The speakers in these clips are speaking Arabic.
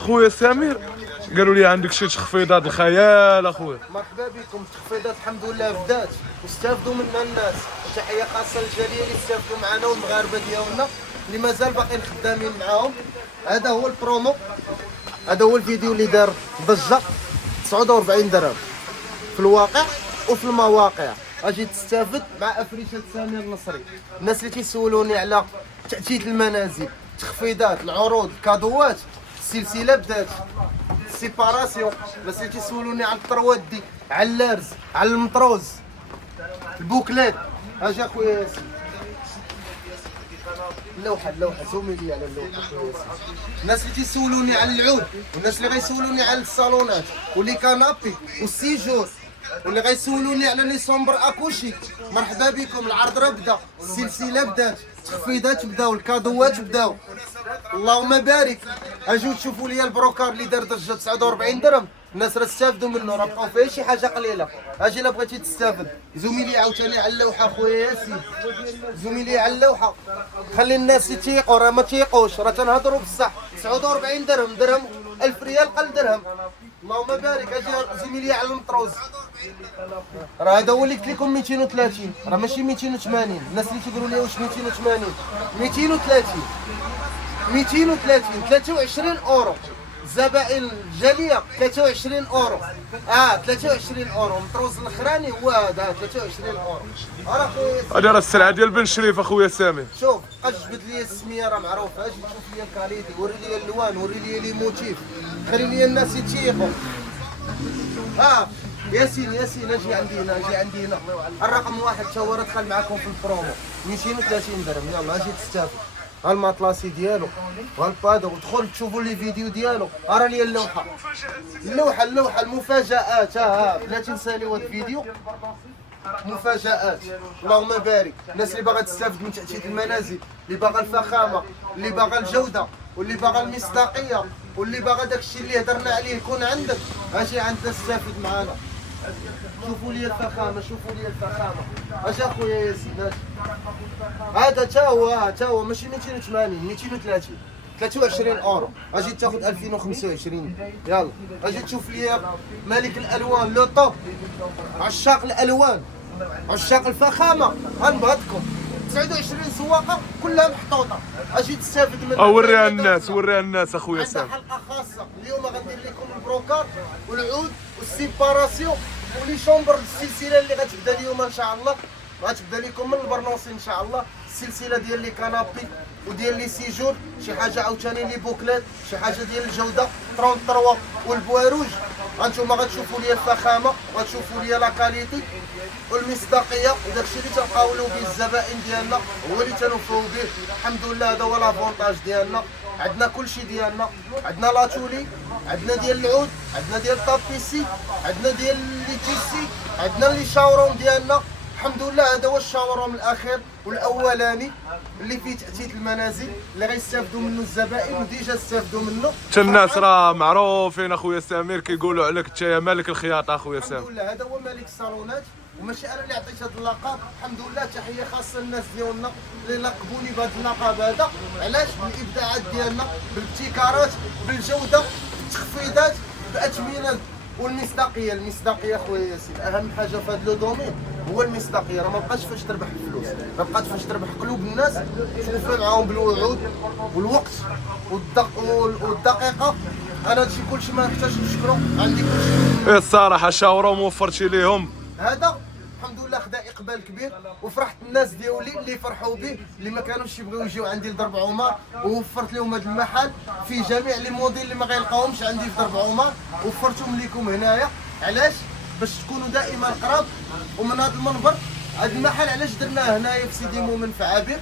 خويا سمير قالوا لي عندك شي تخفيضات الخيال اخويا. مرحبا بكم. التخفيضات الحمد لله بدات واستافدوا منها الناس. تحيه خاصه للجاليه اللي استافدوا معنا والمغاربه ديالنا اللي مازال باقيين خدامين معاهم. هذا هو البرومو، هذا هو الفيديو اللي دار ضجه 49 درهم في الواقع وفي المواقع. اجي تستافد مع افريشه سمير النصري. الناس اللي تيسولوني على تأتيت المنازل، تخفيضات، العروض، الكادوات، السلسله بدات، سيباراسيون. الناس اللي تيسولوني على الطروادي، على اللارز، على المطروز، البوكلات. اجي اخويا ياسين اللوحه زومي لي على اللوحه اخويا ياسين. الناس اللي تيسولوني على العود، والناس اللي غيسولوني على الصالونات ولي كانابي والسيجور، واللي غيسولوني على لي سومبر اكوشي، مرحبا بكم. العرض راه بدا، السلسله بدات، التخفيضات بداو، الكادوات بداو. اللهم بارك. اجيو تشوفوا لي البروكار اللي دار ضجه 49 درهم. الناس راه استافدوا منه، راه بقاو فيه شي حاجه قليله. اجي الا بغيتي تستافد زومي لي عاوتاني على اللوحه خويا ياسين، زومي لي على اللوحه. خلي الناس يتيقوا، راه ما تيقوش، راه تنهضروا بصح. 49 درهم، درهم 1000 ريال قل درهم. اللهم بارك. اجي زومي لي على المطروز، راه هذا هو اللي قلت لكم 230، راه ماشي 280. الناس اللي تيقولوا لي واش 280، 230 23 اورو. الزبائن الجاليه 23 اورو. 23 اورو. المطروز الاخراني هو هذا 23 اورو. راه هذه راه السلعه ديال بن شريف اخويا سامي. شوف جبد لي السميه راه معروفه. اجي تشوف لي الكاليتي، وري لي الالوان، وري لي لي موتيف، خلي لي الناس يتيقوا. ياسين اجي عندي هنا الرقم واحد تا هو دخل معاكم في البرومو 230 درهم. يلا اجي تستافد. ها الماطلاسي ديالو وهالبادو، ودخل تشوفوا لي فيديو ديالو. راه لي اللوحه المفاجآت. 30 ثانيه هذا الفيديو مفاجآت. اللهم بارك. الناس اللي باغا تستافد من تأتيت المنازل، اللي باغا الفخامه، اللي باغا الجوده، واللي باغا المصداقيه، واللي باغا داكشي اللي هضرنا عليه يكون عندك، اجي عندنا استافد معانا. شوفوا لي الفخامه، اجي اخويا ياسين. هذا تا هو ماشي 280، 230 23 اورو. اجي تاخذ 2025. يلا اجي تشوف لي ملك الالوان لو طوب. عشاق الالوان، عشاق الفخامه، غنبهضكم. 29 سواقه كلها محطوطه. اجي تستافد من وريها الناس اخويا سامي. عندنا حلقه خاصه اليوم غندير لكم البروكار والعود والسيباراسيون ولي شومبر. السلسله اللي غتبدا اليوم ان شاء الله غتبدا لكم من البرنوسي ان شاء الله. السلسله ديال لي كانابي وديال لي سيجور، شي حاجه عاوتاني لي بوكلات، شي حاجه ديال الجوده 33 والبواروج. هانتوما غتشوفوا لي الفخامه، غتشوفوا لي لا كاليتي والمصداقيه، وداكشي اللي تنقاولوا به الزبائن ديالنا هو اللي تنوفوا به. الحمد لله هذا هو لافونتاج ديالنا. عندنا كلشي ديالنا، عندنا لاتولي، عندنا ديال العود، عندنا ديال الطابيسي، عندنا ديال لي تيسي، عندنا لي شاوروم ديالنا. الحمد لله هذا هو الشاوروم الاخير والاولاني اللي فيه تأتيت المنازل اللي غيستافدوا منه الزبائن وديجا استافدوا منه. حتى الناس راه معروفين اخويا سمير كيقولوا عليك انت يا مالك الخياطه اخويا سامي. الحمد لله هذا هو مالك الصالونات، وماشي انا اللي عطيت هذا اللقب. الحمد لله تحيه خاصه للناس ديالنا اللي لقبوني بهذا اللقب هذا. علاش؟ بالابداعات ديالنا، بالابتكارات، بالجوده، بالتخفيضات، باثمنه والمصداقيه. المصداقيه خويا ياسين اهم حاجه في هذا لو دومين هو المصداقيه. راه ما بقاش فاش تربح الفلوس، راه بقات فاش تربح قلوب الناس، توفي معاهم بالوعود والوقت والدقيقه. انا هادشي كلشي ما نحتاجش نشكرو، عندي كلشي. الصراحه شاورهم وفرتي ليهم. هذا الحمد لله خدا اقبال كبير، وفرحت الناس ديالي اللي فرحوا به، اللي ما كانوش يبغيو يجيو عندي لضرب عمر، ووفرت لهم هذا المحل في جميع لي موديل اللي ما غيلقاوهمش عندي في ضرب عمر، وفرتهم لكم هنايا. علاش؟ باش تكونوا دائما قراب. ومن هذا المنبر هذا المحل علاش درناه هنايا في سيدي مومن في عابر،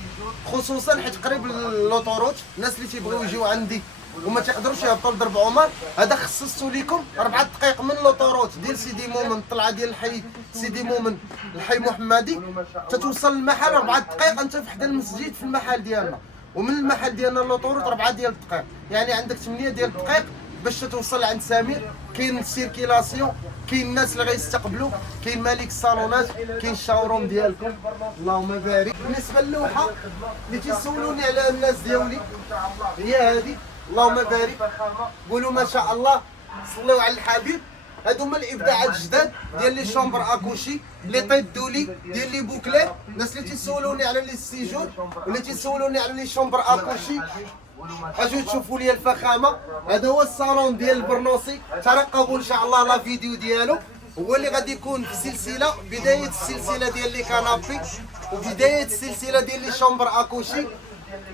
خصوصا حيت قريب للوطوروت. الناس اللي تيبغيو يجيو عندي وما تقدروش يهبطوا لضرب عمر، هذا خصصتو لكم 4 دقائق من لوطوروت ديال سيدي مومن، الطلعه ديال الحي سيدي مومن الحي محمدي، تتوصل للمحل 4 دقائق انت في حدا المسجد في المحل ديالنا. ومن المحل ديالنا لوطوروت 4 ديال الدقائق، يعني عندك 8 ديال الدقائق باش توصل عند سمير. كاين السيركيلاسيون، كاين الناس اللي غيستقبلوا، كاين مالك الصالونات، كاين الشاوروم ديالكم. اللهم بارك. بالنسبه للوحه اللي تيسولوني على الناس ديالي هي هذه اللهم بارك. قولوا ما شاء الله، صلوا على الحبيب. هادو هما الابداعات الجداد ديال لي شومبر اكوشي، لي طيب دولي ديال لي بوكليت. الناس اللي تيسولوني على لي سيجور ولا تيسولوني على لي شومبر اكوشي، اجيو تشوفوا لي الفخامه. هذا هو الصالون ديال البرنوسي، ترقبوا ان شاء الله لا فيديو ديالو. هو اللي غادي يكون في سلسله، بدايه السلسله ديال لي كانابي وبدايه السلسله ديال لي شومبر اكوشي.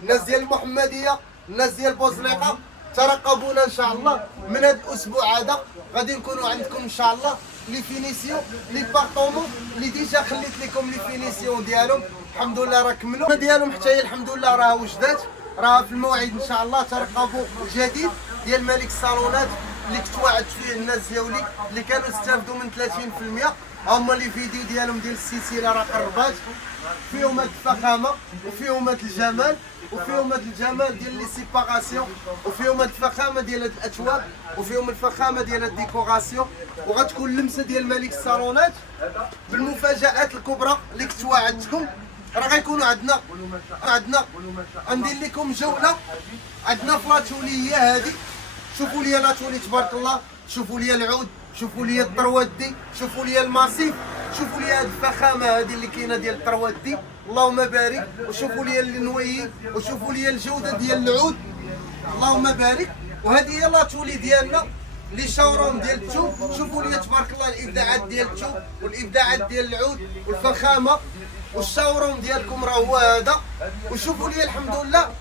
الناس ديال المحمديه، الناس ديال بوزنيقه، ترقبونا ان شاء الله. من هذا الاسبوع هذا غادي نكونوا عندكم ان شاء الله لي فينيسيون لي بارطومون اللي ديجا خليت لكم لي فينيسيون ديالهم. الحمد لله راه كملوا ديالهم حتى هي الحمد لله راه وجدات، راه في الموعد ان شاء الله. ترقبوا الجديد ديال ملك الصالونات اللي كنت واعد فيه الناس ديالي اللي كانوا استافدوا من 30%. هما لي فيديو ديالهم ديال السلسله راه قربات، فيهم هاد الفخامه وفيهم هاد الجمال وفيهم هاد الجمال ديال لي سيباراسيون وفيهم هاد الفخامه ديال هاد الاثواب وفيهم الفخامه ديال هاد الديكوراسيون. وغتكون لمسه ديال ملك الصالونات بالمفاجات الكبرى اللي كنت واعدتكم. راه غيكونوا عندنا غندير لكم جوله. عندنا في لاتولي هادي، شوفوا لي لاتولي تبارك الله، شوفوا لي العود، شوفوا لي الطروادي، شوفوا لي الماسيف، شوفوا لي هاد الفخامه هادي اللي كاينه ديال الطروادي، اللهم بارك. وشوفوا لي النويي، وشوفوا لي الجوده ديال العود، اللهم بارك. وهذه هي لاتولي ديالنا لي شاوروم ديال الثوب. شوفوا لي تبارك الله الابداعات ديال الثوب والابداعات ديال العود والفخامه. والشاوروم ديالكم راه هو هذا. وشوفوا لي الحمد لله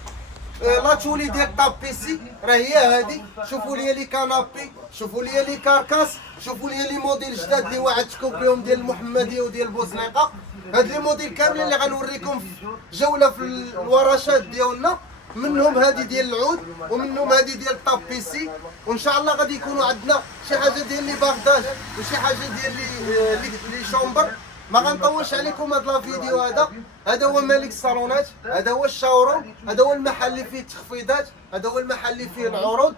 لاتولي ديال طابيسي راه هي هادي. شوفوا لي لي كانابي، شوفوا لي لي كاركاس، شوفوا لي لي موديل جداد اللي وعدتكم بهم ديال المحمديه وديال بوزنيقه. هاد لي موديل كاملين اللي غنوريكم في جوله في الورشات ديالنا، منهم هادي ديال العود ومنهم هادي ديال الطابيسي. وان شاء الله غادي يكونوا عندنا شي حاجه ديال لي باغداج وشي حاجه ديال لي شومبر. ما غنطولش عليكم هذا الفيديو هذا. هذا هو ملك الصالونات، هذا هو الشاوروم، هذا هو المحل اللي فيه التخفيضات، هذا هو المحل اللي فيه العروض.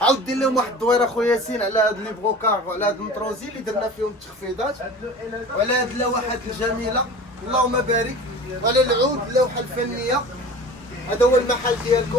عاود دير لهم واحد الدويره اخويا ياسين على هاد لي بروكار وعلى هاد المطروزي اللي درنا فيهم التخفيضات، وعلى هاد اللوحات الجميله، اللهم بارك، وعلى العود اللوحه الفنيه. هذا هو المحل ديالكم.